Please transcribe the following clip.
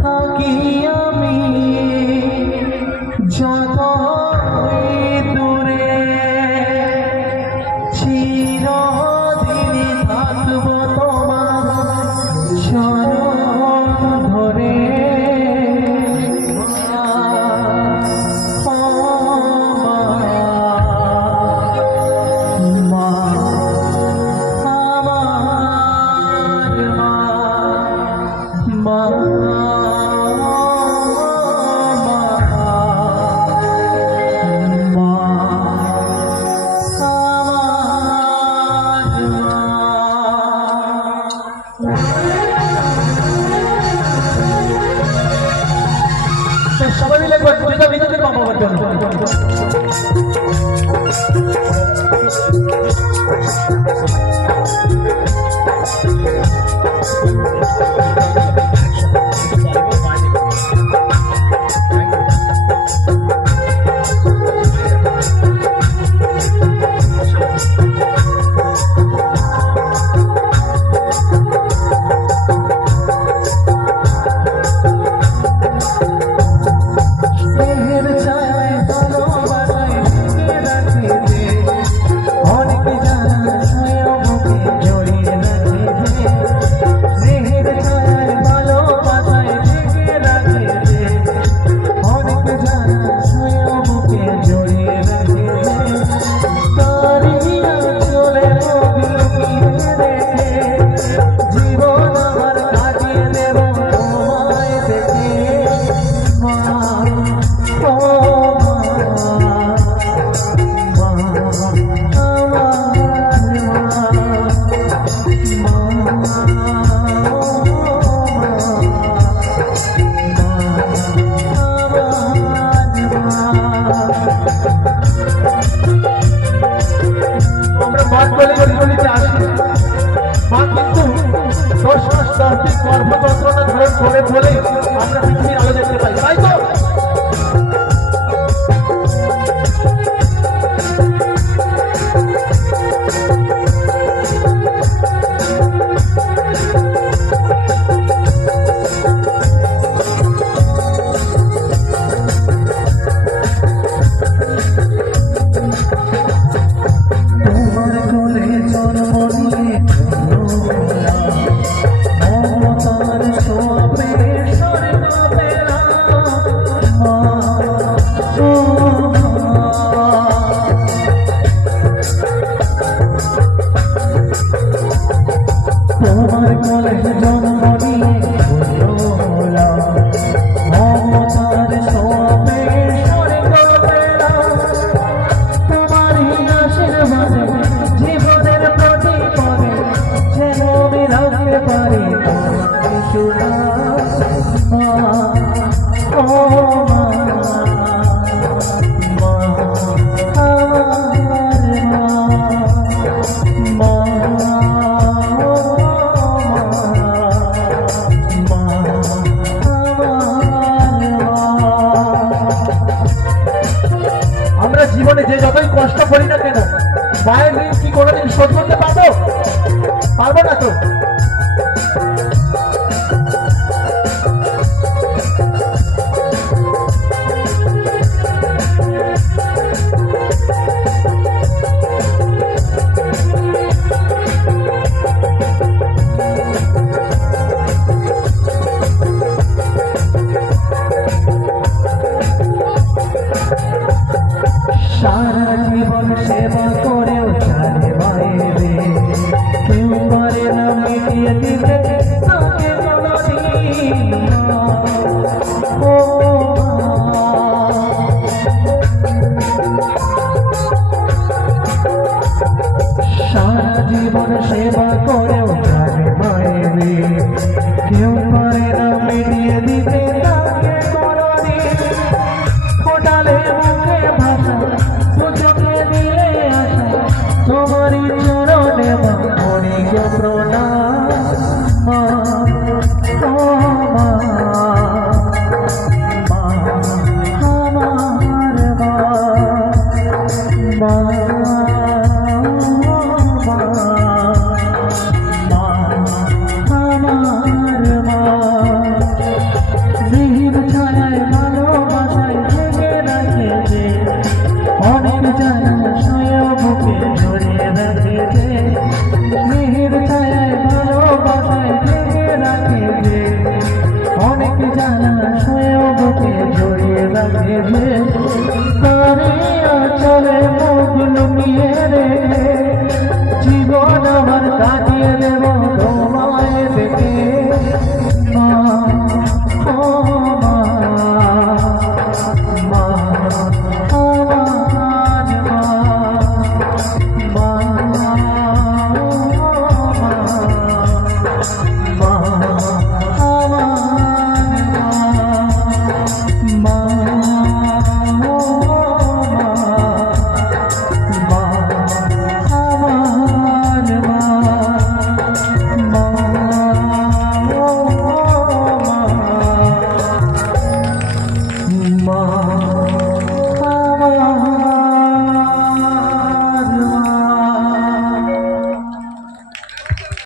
থাকি আমি যতই দূরে, চিরদিন থাকবো তোমার চরণ ধরে। সবাই মিলে বিনোদের মা বাবার জন্য গর্ভযন্ত্রণা ধারণ করে বলে আমরা পৃথিবীর আলো দেখতে পাই, তাই তো? জীবনে যে যতই কষ্ট করি না কেন মায়ের ঋণ কি কোনোদিন শোধ করতে পারবো না তো? সারা জীবন সেবা করেও জানে বাইরে কেউ পারে না মিটিয়ে দিতে তাকে কোনদিন। সারা জীবন সেবা করেও জানে বাইরে কেউ পারে না মিটিয়ে দিতে